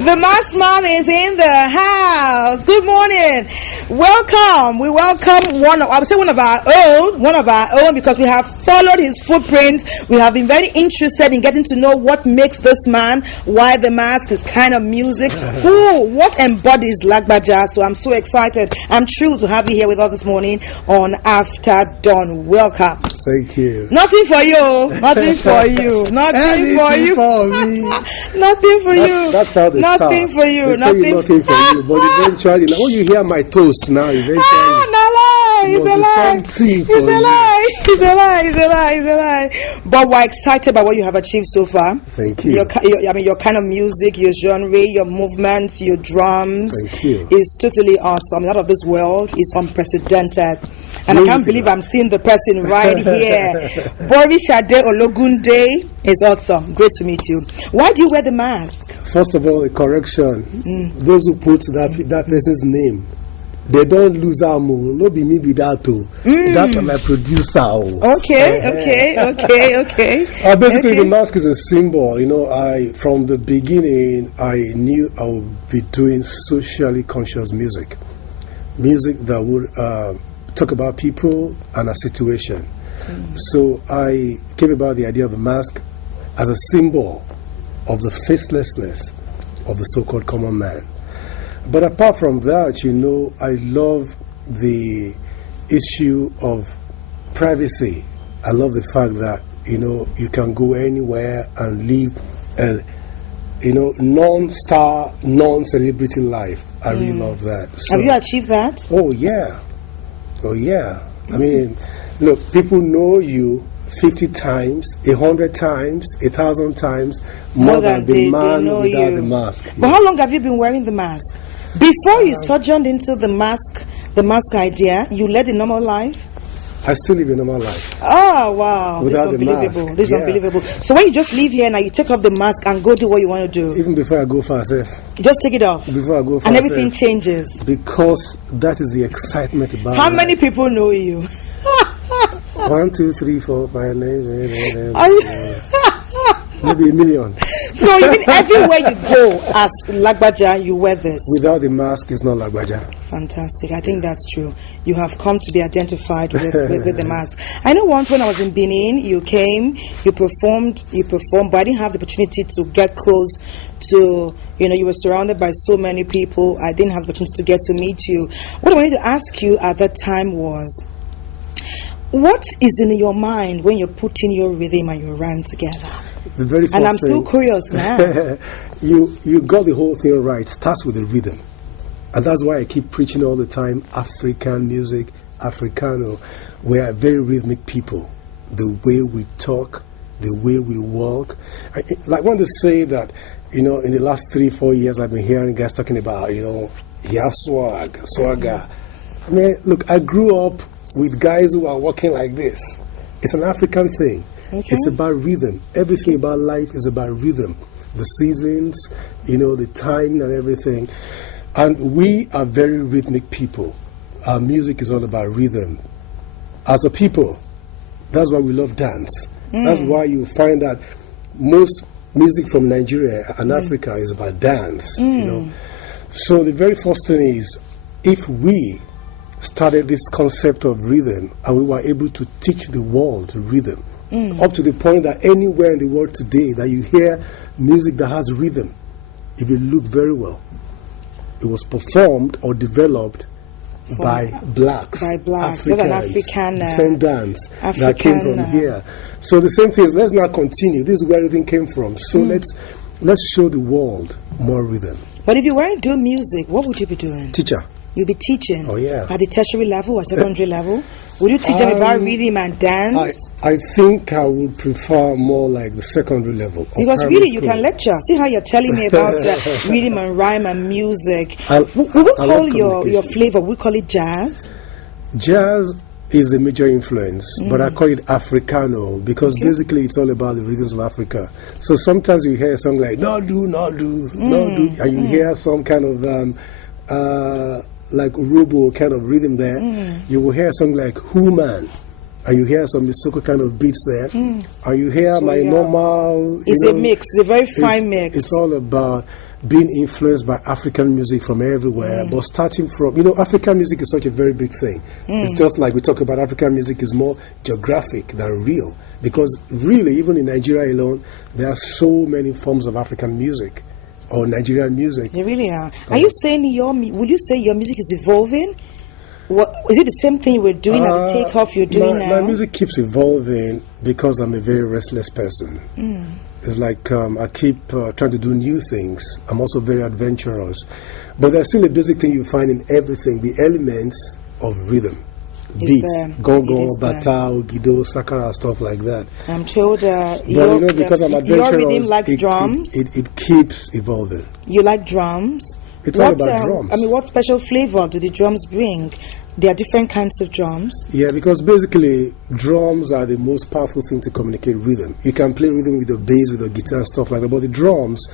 The masked man is in the house. Good morning. Welcome. We welcome one of our own, because we have followed his footprints. We have been very interested in getting to know what makes this man, why the mask, his kind of music, what embodies Lagbaja. So I'm so excited. I'm thrilled to have you here with us this morning on After Dawn. Welcome. Thank you. Nothing for you. Nothing for you. Nothing for you. For me. Nothing for you. That's how they start. Nothing for you. Nothing for you. But eventually, now when you hear my toast now, eventually. He's a lie. But we're excited by what you have achieved so far. Thank you. Your kind of music, your genre, your movement, your drums. Thank you. Is totally awesome. Out of this world is unprecedented. And I can't believe I'm seeing the person right here. Borishade Ologunde is awesome. Great to meet you. Why do you wear the mask? First of all, a correction. Those who put that person's name, they don't lose our moon. No be me be that too. That's my producer. Okay. Basically, the mask is a symbol. From the beginning, I knew I would be doing socially conscious music that would talk about people and a situation. So I came about the idea of the mask as a symbol of the facelessness of the so-called common man. But apart from that, I love the issue of privacy. I love the fact that, you can go anywhere and live a, non-star, non-celebrity life. I really love that. So, have you achieved that? Oh, yeah. I mean, look, people know you 50 times, 100 times, 1,000 times more than the man without the mask. But how long have you been wearing the mask? Before you sojourned into the mask idea, you led a normal life? I still live a normal life. Oh, wow. Without this is unbelievable. This is unbelievable. So when you just leave here now, you take off the mask and go do what you want to do. Even before I go for myself. Just take it off. Before I go for and everything changes. Because that is the excitement about How many people know you? 1, 2, 3, 4, 5, 9, 10. Maybe 1 million. So even everywhere you go as Lagbaja, you wear this. Without the mask, it's not Lagbaja. Fantastic. I think that's true. You have come to be identified with the mask. I know once when I was in Benin, you came, you performed, but I didn't have the opportunity to get close to, you were surrounded by so many people. I didn't have the opportunity to get to meet you. What I wanted to ask you at that time was, what is in your mind when you're putting your rhythm and your rhyme together? The very first and I'm still curious now. You got the whole thing right. It starts with the rhythm. And that's why I keep preaching all the time, African music, Africano. We are very rhythmic people. The way we talk, the way we walk. I want to say that, in the last 3-4 years, I've been hearing guys talking about, he has swagger. I mean, look, I grew up with guys who are walking like this. It's an African thing. Okay. It's about rhythm. Everything about life is about rhythm. The seasons, the timing and everything. And we are very rhythmic people. Our music is all about rhythm. As a people, that's why we love dance. That's why you find that most music from Nigeria and Africa is about dance. So the very first thing is, if we started this concept of rhythm and we were able to teach the world rhythm, up to the point that anywhere in the world today that you hear music that has rhythm, if you look very well, it was performed or developed by blacks. There's an African descendants that came from here. So the same thing is, let's not continue. This is where everything came from. So let's show the world more rhythm. But if you weren't doing music, what would you be doing? Teacher. You'll be teaching. Oh, yeah. At the tertiary level or secondary level? Would you teach them about rhythm and dance? I think I would prefer more like the secondary level. Because really, you can lecture. See how you're telling me about rhythm and rhyme and music. We will call your flavor, we call it jazz. Jazz is a major influence, but I call it Africano because basically it's all about the rhythms of Africa. So sometimes you hear a song like no do, and you hear some kind of like Urobo kind of rhythm there. You will hear a song like Who Man, and you hear some Misoko kind of beats there, and you hear normal. It's a mix, it's a very fine mix. It's all about being influenced by African music from everywhere, but starting from, African music is such a very big thing. It's just like we talk about African music is more geographic than real, because really, even in Nigeria alone, there are so many forms of African music or Nigerian music. They really are. Are you saying would you say your music is evolving? What, is it the same thing you were doing at the takeoff you're doing now? My music keeps evolving because I'm a very restless person. It's like I keep trying to do new things. I'm also very adventurous. But there's still a basic thing you find in everything, the elements of rhythm. Beats, go-go, bata, ogido, sakara, stuff like that. I'm told because I'm adventurous, your rhythm likes drums. It keeps evolving. You like drums? It's all about drums. What special flavor do the drums bring? There are different kinds of drums. Yeah, because basically drums are the most powerful thing to communicate rhythm. You can play rhythm with the bass, with the guitar, stuff like that, but the drums,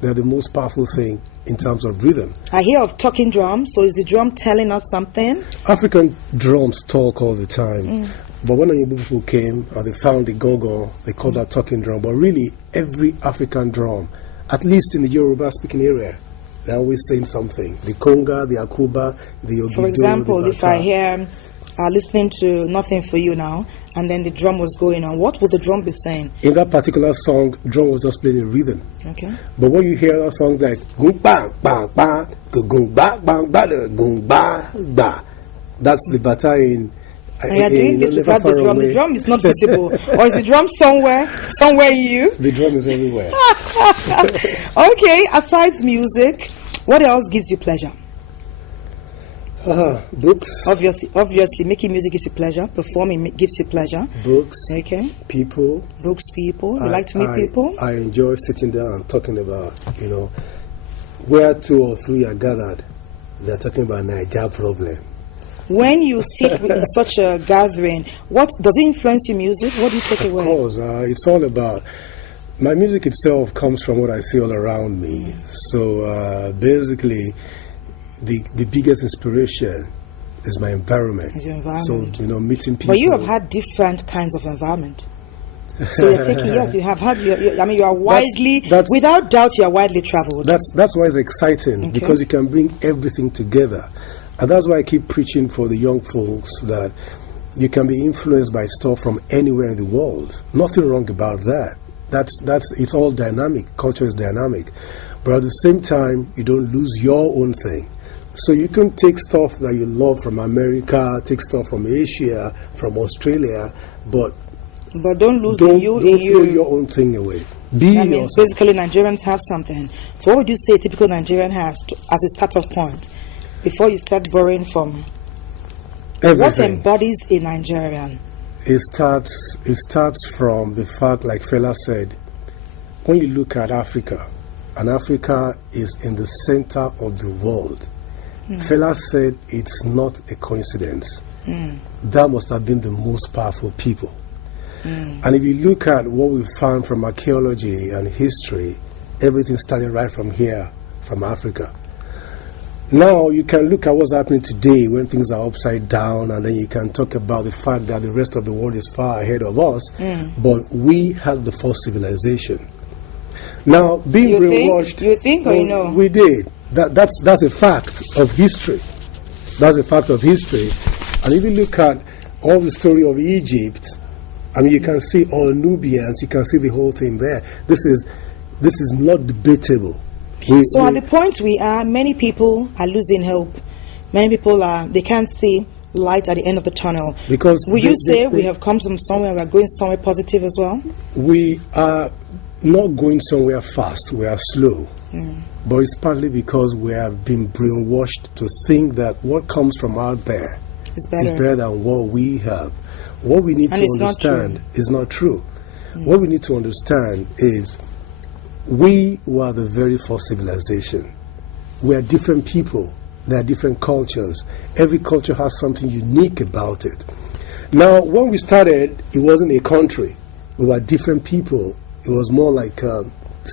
they're the most powerful thing in terms of rhythm. I hear of talking drums, so is the drum telling us something? African drums talk all the time. But when Yoruba people came and they found the go-go, they called that talking drum. But really, every African drum, at least in the Yoruba-speaking area, they're always saying something. The conga, the akuba, the ogido, for example, the if I hear listening to Nothing For You now, and then the drum was going on, what would the drum be saying? In that particular song, drum was just playing a rhythm. Okay. But when you hear that song like goong bang bang bang, goong bang bang bang, goong bang bang, that's the bata in. And you're doing this without the drum. The drum is not visible, or is the drum somewhere in you? The drum is everywhere. Okay. Aside music, what else gives you pleasure? Books. Obviously, making music gives you pleasure. Performing gives you pleasure. Books. Okay. People. Books, people. You like to meet people? I enjoy sitting down and talking about, where two or three are gathered, they're talking about Niger problem. When you sit in such a gathering, what does it influence your music? What do you take away? Of course, it's all about. My music itself comes from what I see all around me. So basically, the biggest inspiration is my environment. Your environment. So meeting people. But you have had different kinds of environment. So you're taking you have had. You are widely, without doubt, you are widely traveled. That's why it's exciting, because you can bring everything together. And that's why I keep preaching for the young folks that you can be influenced by stuff from anywhere in the world. Nothing wrong about that. It's all dynamic. Culture is dynamic. But at the same time, you don't lose your own thing. So you can take stuff that you love from America, take stuff from Asia, from Australia, but don't lose don't throw your own thing away. That means basically Nigerians have something. So what would you say a typical Nigerian has as a start-off point? Before you start borrowing from everything. What embodies a Nigerian? It starts from the fact, like Fela said, when you look at Africa, and Africa is in the center of the world, Fela said it's not a coincidence. That must have been the most powerful people. And if you look at what we found from archaeology and history, everything started right from here, from Africa. Now you can look at what's happening today when things are upside down, and then you can talk about the fact that the rest of the world is far ahead of us, but we had the first civilization. Now, being brainwashed... You think or you know? We did. That's a fact of history. That's a fact of history. And if you look at all the story of Egypt, you can see all Nubians, you can see the whole thing there. This is not debatable. So at the point we are, many people are losing hope. Many people they can't see light at the end of the tunnel. Because would you say we have come from somewhere, we are going somewhere positive as well? We are not going somewhere fast, we are slow. But it's partly because we have been brainwashed to think that what comes from out there is better than what we have. What we need to understand is not true. What we need to understand is we were the very first civilization. We are different people. There are different cultures. Every culture has something unique about it. Now, when we started, it wasn't a country. We were different people. It was more like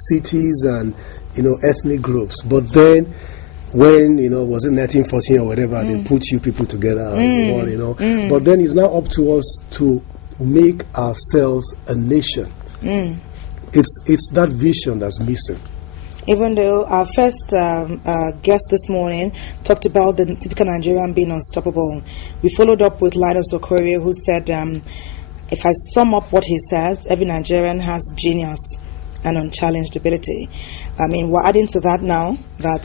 cities and, ethnic groups. But then, when, was it 1914 or whatever, they put you people together, But then it's now up to us to make ourselves a nation. It's that vision that's missing. Even though our first guest this morning talked about the typical Nigerian being unstoppable, we followed up with Linus Okorie, who said, if I sum up what he says, every Nigerian has genius and unchallenged ability. I mean, we're adding to that now that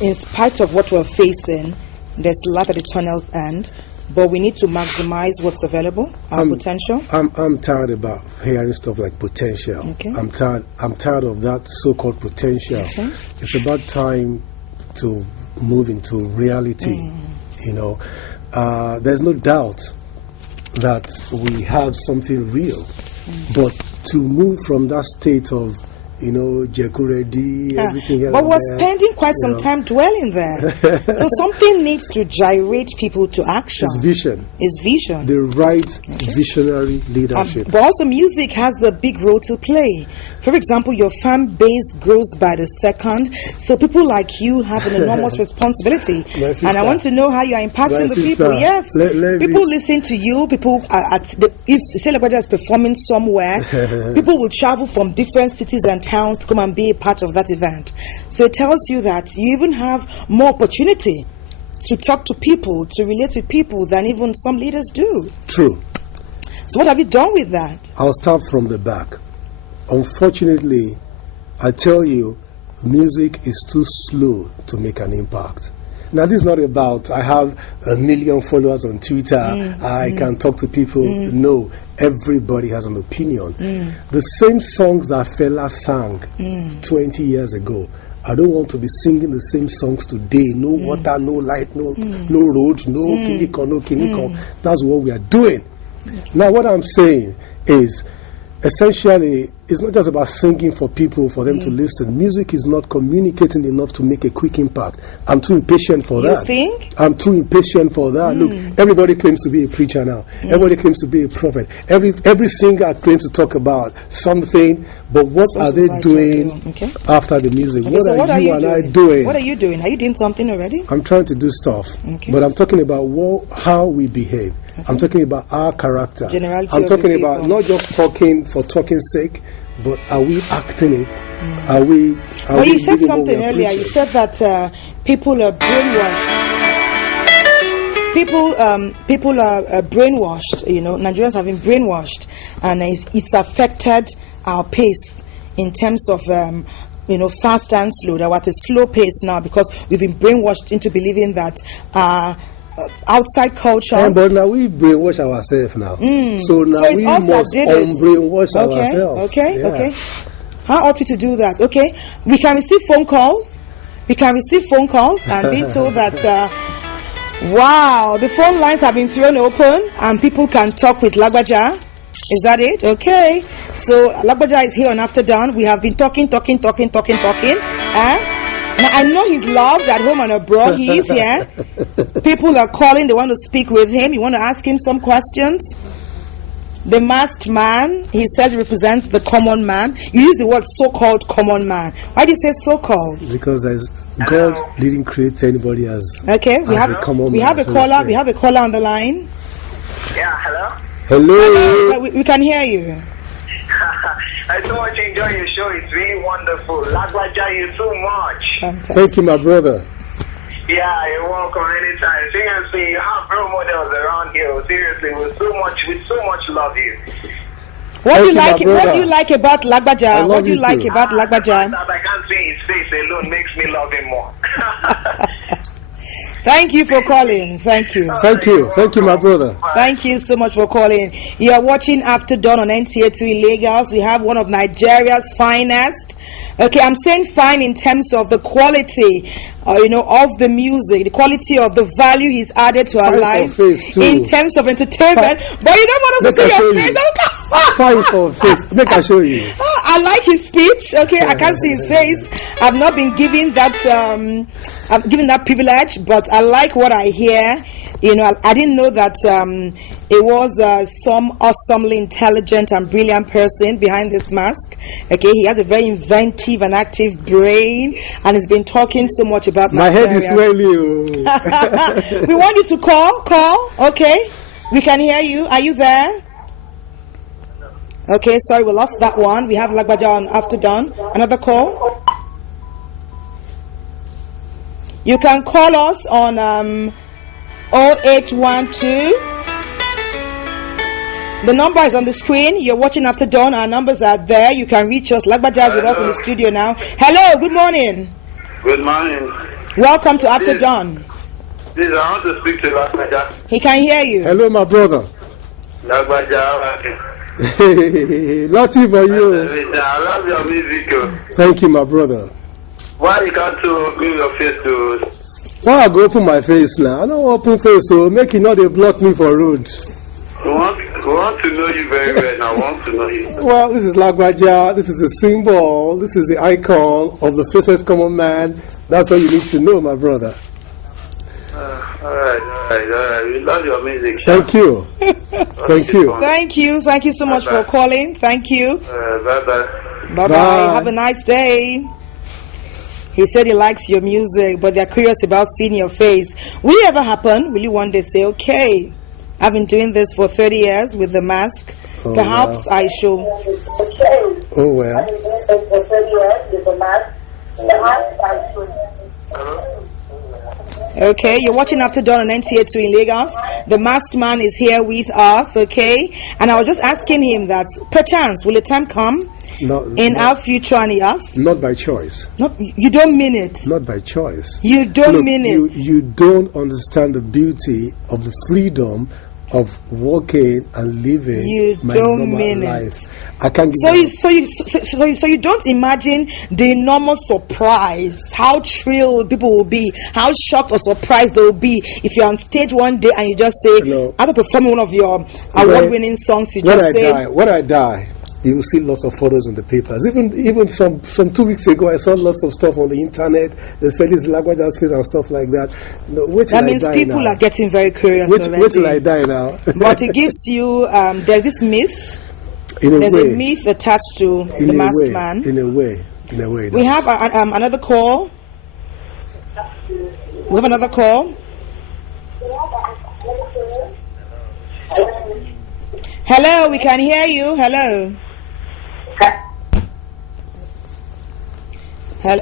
in spite of what we're facing, there's light at the tunnel's end, but we need to maximize what's available, our potential. I'm tired about hearing stuff like potential. Okay. I'm tired of that so-called potential. Okay. It's about time to move into reality. You know, there's no doubt that we have something real, but to move from that state of, you know, Jekuredi, everything else. But we're spending quite some time dwelling there. So something needs to gyrate people to action. It's vision. It's vision. The right visionary leadership. But also music has a big role to play. For example, your fan base grows by the second. So people like you have an enormous responsibility. And I want to know how you are impacting the people. Yes. People listen to you. People are if Lagbaja is performing somewhere, people will travel from different cities and towns to come and be a part of that event. So it tells you that you even have more opportunity to talk to people, to relate to people than even some leaders do. True. So what have you done with that? I'll start from the back. Unfortunately, I tell you, music is too slow to make an impact. Now, this is not about I have 1 million followers on Twitter, I can talk to people. No, everybody has an opinion. The same songs that Fela sang 20 years ago, I don't want to be singing the same songs today. No water, no light, no roads, no kinikon, no kinikon. That's what we are doing. Now, what I'm saying is, essentially, it's not just about singing for people, for them to listen. Music is not communicating enough to make a quick impact. I'm too impatient for that. You think? I'm too impatient for that. Look, everybody claims to be a preacher now. Everybody claims to be a prophet. Every singer claims to talk about something, but what are they doing after the music? Okay, what are you and I doing? What are you doing? Are you doing something already? I'm trying to do stuff, but I'm talking about how we behave. I'm talking about our character. I'm talking about not just talking for talking's sake, but are we acting it? Are we? Well, you said something earlier. You said that people are brainwashed. People are brainwashed. You know, Nigerians have been brainwashed, and it's affected our pace in terms of fast and slow. We're at a slow pace now because we've been brainwashed into believing that outside cultures. But now we brainwash ourselves now. So now we must unbrainwash ourselves. Okay. How ought we to do that? Okay. We can receive phone calls. And being told that, wow, the phone lines have been thrown open and people can talk with Lagbaja. Is that it? Okay. So Lagbaja is here on After Dawn. We have been talking. Now, I know he's loved at home and abroad. He is here. People are calling. They want to speak with him. You want to ask him some questions? The masked man, he says he represents the common man. You use the word so-called common man. Why do you say so-called? Because God didn't create anybody as okay. We have a caller. We have a caller on the line. Yeah, hello? Hello. We can hear you. I so much enjoy your show. It's really wonderful. Lagbaja you so much. Thank you, my brother. Yeah, you're welcome anytime. Seriously, you have role models around here. Seriously, we so much love you. What do you like about Lagbaja? What do you like about Lagbaja? That I can't see his face alone makes me love him more. Thank you for calling. Thank you. Thank you, my brother. Thank you so much for calling. You are watching After Dawn on NTA2 in Lagos. We have one of Nigeria's finest. Okay, I'm saying fine in terms of the quality, of the music, the quality of the value he's added to our lives in terms of entertainment. But you don't want us to see your face. Fine for face. Make I show you. I like his speech. Okay, I can't see his face. I've not been given that. I'm given that privilege, but I like what I hear. I didn't know that it was some awesomely intelligent and brilliant person behind this mask. Okay, he has a very inventive and active brain, and he's been talking so much about my Nigeria. head is swelling. We want you to call. Okay, we can hear you. Are you there? Okay, sorry, we lost that one. We have Lagbaja on After Dawn. Another call. You can call us on 0812. The number is on the screen. You're watching After Dawn. Our numbers are there. You can reach us. Lagbaja is with us in the studio now. Hello, good morning. Good morning. Welcome to After Dawn. Please, I want to speak to Lagbaja. He can hear you. Hello, my brother. Lagbaja, Lottie for you. I love your music. Thank you, my brother. Why you can't give your face to... Why I go open my face now? I don't open face, so make it not they block me for road. We want to know you very well. I want to know you. Well, this is Lagbaja. This is a symbol. This is the icon of the faceless common man. That's what you need to know, my brother. All right. We love your music. Thank you. Thank you. Thank you so much for calling. Thank you. Bye-bye. Bye-bye. Have a nice day. He said he likes your music, but they're curious about seeing your face. Will it ever happen? Will you one day say, okay, I've been doing this for 30 years with the mask. Perhaps I should. Oh, well. Okay, you're watching After Dawn on NTA2 in Lagos. The masked man is here with us, okay? And I was just asking him that, perchance, will a time come in our future and yes? Not by choice. You don't mean it. Not by choice. You don't mean it. You don't understand the beauty of the freedom of walking and living. You my don't normal mean life. it. I can't give So you don't imagine the enormous surprise, how thrilled people will be, how shocked or surprised they will be if you're on stage one day and you just say, after performing one of your award-winning songs, you just say, when I die, you will see lots of photos in the papers. Even from 2 weeks ago, I saw lots of stuff on the internet. They said it's Lagbaja's face and stuff like that. That means people are getting very curious already. Wait till I die now. But it gives you, there's this myth. There's a myth attached to the masked man. In a way. We have another call. We have another call. Hello, we can hear you. Hello.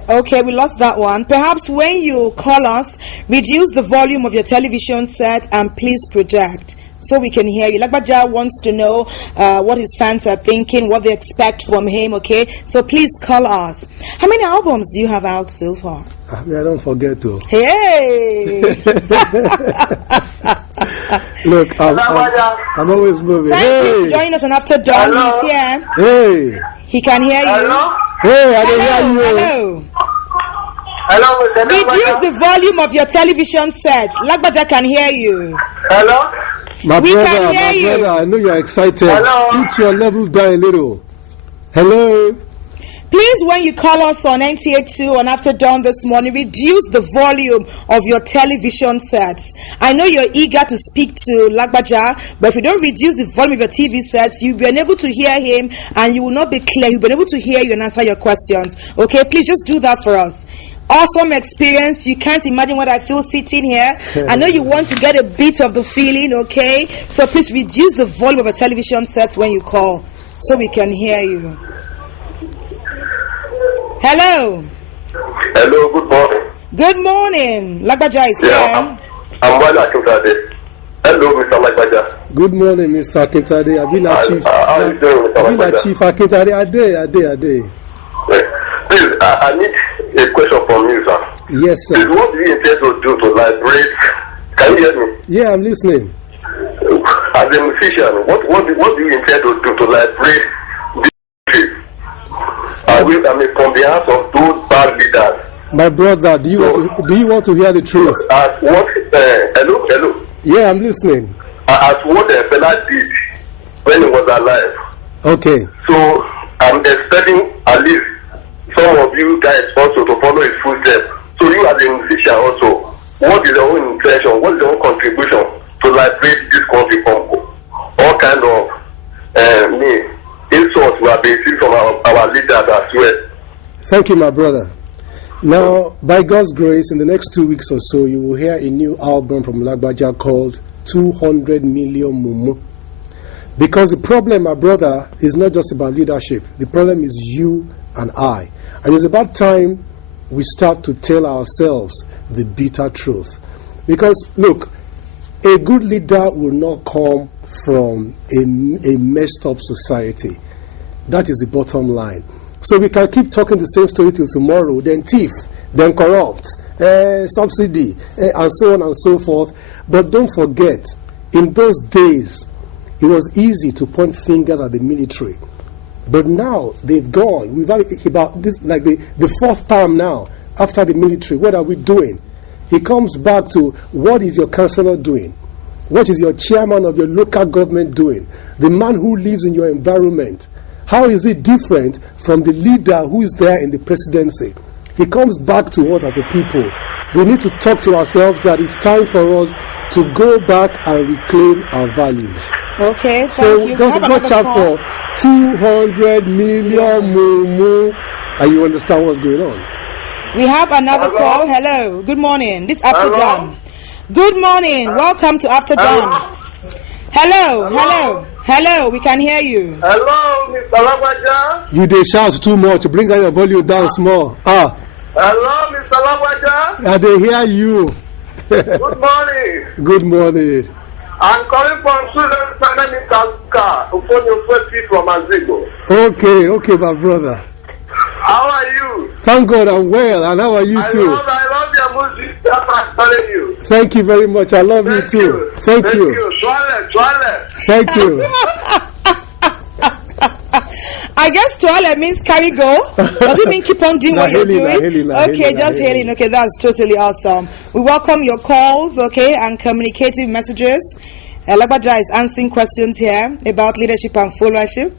Okay, we lost that one. Perhaps when you call us, reduce the volume of your television set and please project so we can hear you. Lagbaja wants to know what his fans are thinking, what they expect from him, okay? So please call us. How many albums do you have out so far? I don't forget to. Hey! Look, I'm always moving. Thank you for joining us on After Dawn. He's here. Hey! He can hear you. Hello? Hey, I can hear you. Hello, Mr. Reduce the volume of your television set. Lagbaja can hear you. Hello? My We brother, can hear you. I know you're excited. Hello? Put your level down a little. Hello? Please, when you call us on NTA2 on After Dawn this morning, reduce the volume of your television sets. I know you're eager to speak to Lagbaja, but if you don't reduce the volume of your TV sets, you'll be unable to hear him and you will not be clear. You'll be able to hear you and answer your questions. Okay, please just do that for us. Awesome experience. You can't imagine what I feel sitting here. I know you want to get a bit of the feeling, okay? So please reduce the volume of your television sets when you call so we can hear you. Hello. Hello, good morning. Good morning. Lagbaja is here. I'm well Akintade. Hello, Mr. Lagbaja. Good morning, Mr. Akintade. Abila Chief. How are you doing, Mr. Abila Lagbaja? Chief Akintade. Ade. Please, I need a question from you, sir. Yes, sir. Please, what do you intend to do to liberate? Can you hear me? Yeah, I'm listening. As a musician, what do you intend to do to liberate this? I mean, from the hands of those bad leaders. My brother, do you want to hear the truth? Hello. Yeah, I'm listening. As what Fela did when he was alive. Okay. So I'm expecting at least some of you guys also to follow his footsteps. So you as a musician also, what is your own intention? What is your own contribution to liberate this country from all kind of insults we have been receiving from our leaders as well? Thank you, my brother. Now, by God's grace, in the next 2 weeks or so, you will hear a new album from Lagbaja called 200 Million Mumu. Because the problem, my brother, is not just about leadership. The problem is you and I. And it's about time we start to tell ourselves the bitter truth. Because, look, a good leader will not come from a messed up society. That is the bottom line. So we can keep talking the same story till tomorrow, then thief, then corrupt, subsidy, and so on and so forth. But don't forget, in those days, it was easy to point fingers at the military. But now they've gone. We've had about this, like the fourth time now after the military. What are we doing? It comes back to, what is your councillor doing? What is your chairman of your local government doing? The man who lives in your environment. How is it different from the leader who is there in the presidency? It comes back to us as a people. We need to talk to ourselves that it's time for us to go back and reclaim our values. Okay, thank so you. Just watch out for 200 million moo. And you understand what's going on. We have another call. Hello. Good morning. This After Dawn. Good morning. Welcome to After Dawn. Hello. We can hear you. Hello, Mr. Lagbaja. You they shout too much. Bring down your volume down small. Hello, Mr. Lagbaja. And they hear you. Good morning. Good morning. I'm calling from Sudan, Sanami Kazuka, Ufonio Feti from Azigo. Okay, my brother. How are you? Thank God I'm well, and how are you too? I love your music. I'm telling you. Thank you very much. I love you too. Thank you. Toilet. Thank you. I guess toilet means carry go. Does it mean keep on doing what you're doing? Hailing. Okay, that's totally awesome. We welcome your calls, okay, and communicative messages. Lagbaja is answering questions here about leadership and followership.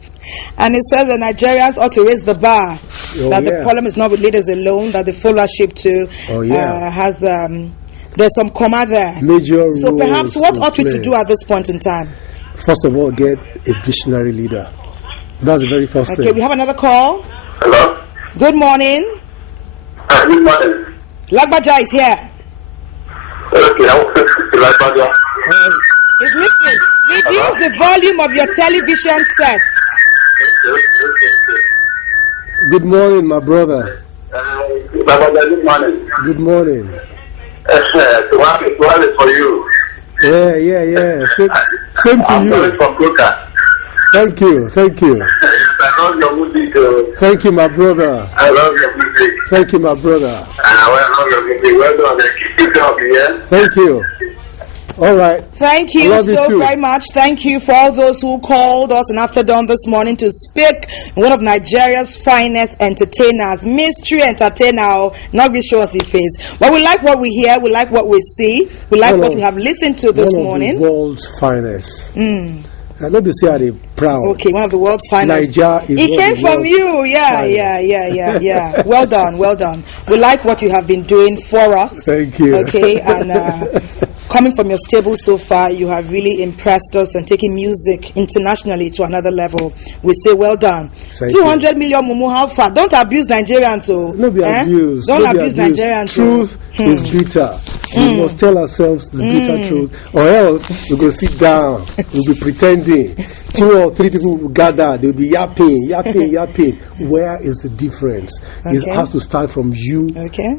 And it says that Nigerians ought to raise the bar. The problem is not with leaders alone, that the followership too has, there's some comma there. Major so perhaps what ought we to do at this point in time? First of all, get a visionary leader. That's the very first thing. Okay, we have another call. Hello. Good morning. Good morning. Lagbaja is here. Okay, I want to speak to Lagbaja. He's listening. Reduce the volume of your television sets. Good morning, my brother. Good morning. Good morning. One is for you. Yeah. Same to I'm you. calling from Coca. Thank you. I love your music. Thank you, my brother. I love your music. Thank you, my brother. I love your music. Well done. Keep it up, yeah? Thank you. All right. Thank you so very much. Thank you for all those who called us and After Dawn this morning to speak. One of Nigeria's finest entertainers, mystery entertainer, not be sure his face. But we like what we hear, we like what we see, we like what we have listened to this morning. One of the world's finest. Let me say are they proud. Okay, one of the world's finest. Nigeria is it came from you. Yeah. Well done. We like what you have been doing for us. Thank you. Okay, and coming from your stable so far, you have really impressed us and taken music internationally to another level. We say well done. 200 million mumu, how far? Don't abuse Nigerians. No be abused. Don't abuse Nigerians. Truth is bitter. We must tell ourselves the bitter truth, or else we go sit down. We'll be pretending. 2 or 3 people will gather. They'll be yapping. Where is the difference? It has to start from you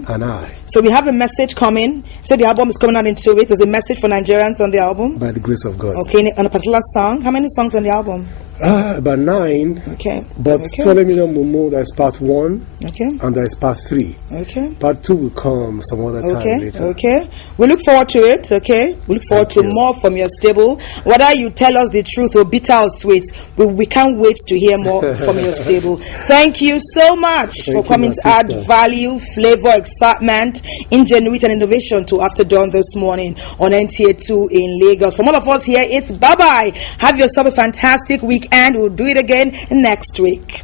and I. So we have a message coming. So the album is coming out in 2 weeks. There's a message for Nigerians on the album. By the grace of God. Okay, on a particular song. How many songs on the album? About 9. Okay. But 20 million mumu, that's part 1. Okay. And that's part 3. Okay. Part 2 will come some other time later. Okay. We look forward to it. Okay. We look forward to more from your stable. Whether you tell us the truth or bitter or sweet, we can't wait to hear more from your stable. Thank you so much for coming to add value, flavor, excitement, ingenuity, and innovation to After Dawn this morning on NTA2 in Lagos. From all of us here, it's bye-bye. Have yourself a fantastic week. And we'll do it again next week.